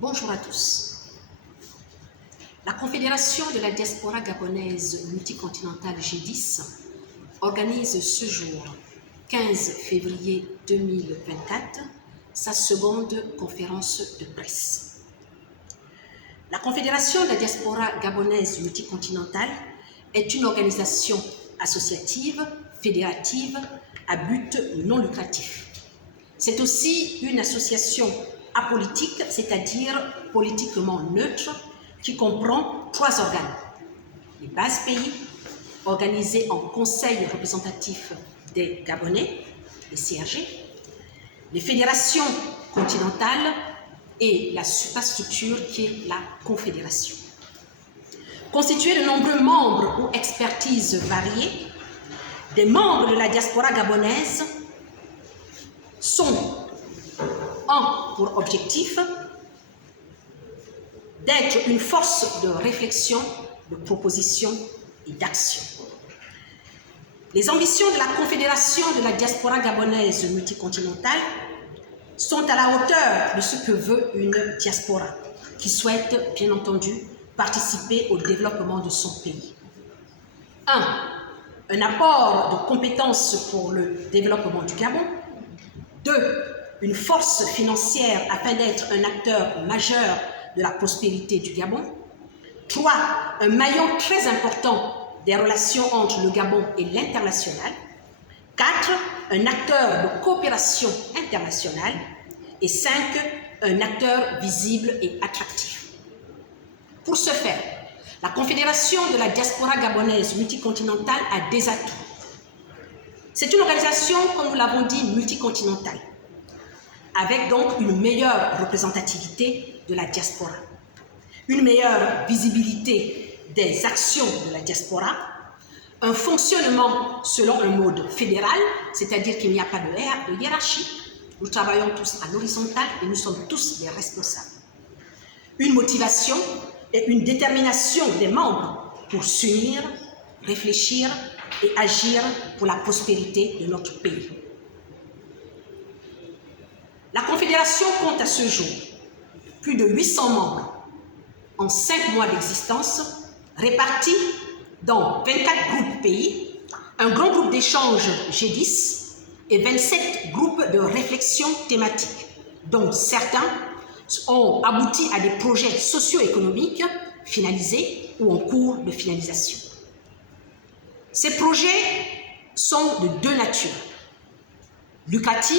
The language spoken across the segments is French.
Bonjour à tous. La Confédération de la diaspora gabonaise multicontinentale G10 organise ce jour, 15 février 2024, sa seconde conférence de presse. La Confédération de la diaspora gabonaise multicontinentale est une organisation associative, fédérative, à but non lucratif. C'est aussi une association apolitique, c'est-à-dire politiquement neutre, qui comprend 3 organes. Les bases pays, organisés en Conseil représentatif des Gabonais, les CRG, les fédérations continentales et la superstructure qui est la Confédération. Constituée de nombreux membres ou expertises variées, des membres de la diaspora gabonaise ont pour objectif d'être une force de réflexion, de proposition et d'action. Les ambitions de la Confédération de la diaspora gabonaise multicontinentale sont à la hauteur de ce que veut une diaspora qui souhaite, bien entendu, participer au développement de son pays. 1. Un apport de compétences pour le développement du Gabon. 2. Une force financière afin d'être un acteur majeur de la prospérité du Gabon. 3. Un maillon très important des relations entre le Gabon et l'international. 4. Un acteur de coopération internationale. Et 5. Un acteur visible et attractif. Pour ce faire, la Confédération de la diaspora gabonaise multicontinentale a des atouts. C'est une organisation, comme nous l'avons dit, multicontinentale, avec donc une meilleure représentativité de la diaspora, une meilleure visibilité des actions de la diaspora, un fonctionnement selon un mode fédéral, c'est-à-dire qu'il n'y a pas de hiérarchie, nous travaillons tous à l'horizontale et nous sommes tous des responsables. Une motivation et une détermination des membres pour s'unir, réfléchir et agir pour la prospérité de notre pays. La Confédération compte à ce jour plus de 800 membres en 5 mois d'existence, répartis dans 24 groupes pays, un grand groupe d'échange G10 et 27 groupes de réflexion thématiques, dont certains ont abouti à des projets socio-économiques finalisés ou en cours de finalisation. Ces projets sont de 2 natures, lucratives,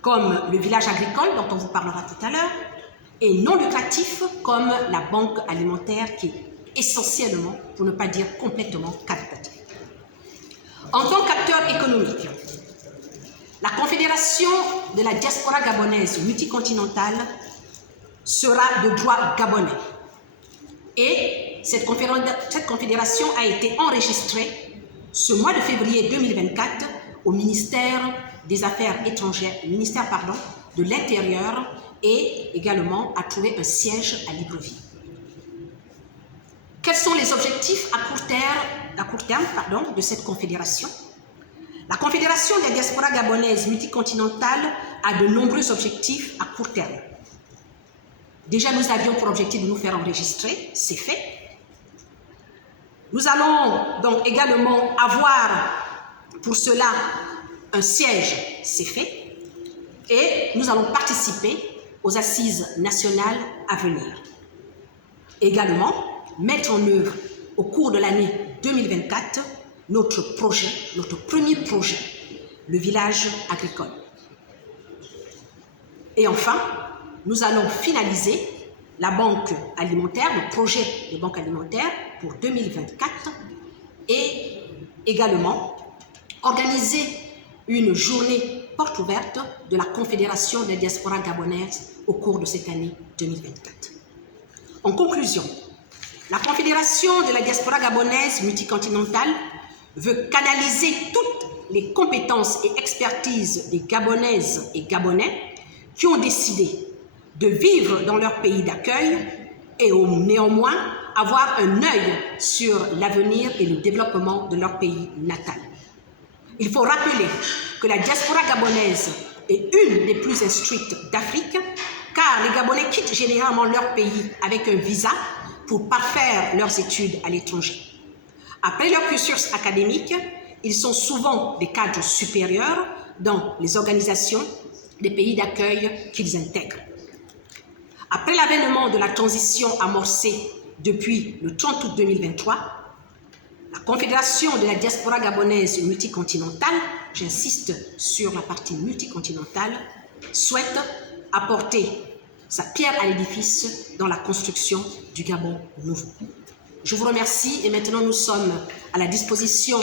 comme le village agricole dont on vous parlera tout à l'heure, et non lucratifs comme la banque alimentaire qui est essentiellement, pour ne pas dire complètement, caritative. En tant qu'acteur économique, la Confédération de la diaspora gabonaise multicontinentale sera de droit gabonais. Et cette confédération a été enregistrée ce mois de février 2024 au ministère des Affaires étrangères, de l'Intérieur, et également a trouvé un siège à Libreville. Quels sont les objectifs à court terme de cette confédération? La Confédération de la diaspora gabonaise multicontinentale a de nombreux objectifs à court terme. Déjà, nous avions pour objectif de nous faire enregistrer, c'est fait. Nous allons donc également avoir pour cela un siège, c'est fait. Et nous allons participer aux assises nationales à venir. Également, mettre en œuvre au cours de l'année 2024 notre premier projet, le village agricole. Et enfin, nous allons finaliser la banque alimentaire, le projet de banque alimentaire pour 2024 et également organiser une journée porte ouverte de la Confédération des diasporas gabonaise au cours de cette année 2024. En conclusion, la Confédération de la diaspora gabonaise multicontinentale veut canaliser toutes les compétences et expertises des Gabonaises et Gabonais qui ont décidé de vivre dans leur pays d'accueil et néanmoins avoir un œil sur l'avenir et le développement de leur pays natal. Il faut rappeler que la diaspora gabonaise est une des plus instruites d'Afrique car les Gabonais quittent généralement leur pays avec un visa pour parfaire leurs études à l'étranger. Après leur cursus académique, ils sont souvent des cadres supérieurs dans les organisations des pays d'accueil qu'ils intègrent. Après l'avènement de la transition amorcée depuis le 30 août 2023, la Confédération de la diaspora gabonaise multicontinentale, j'insiste sur la partie multicontinentale, souhaite apporter sa pierre à l'édifice dans la construction du Gabon nouveau. Je vous remercie et maintenant nous sommes à la disposition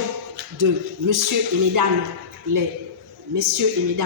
de messieurs et mesdames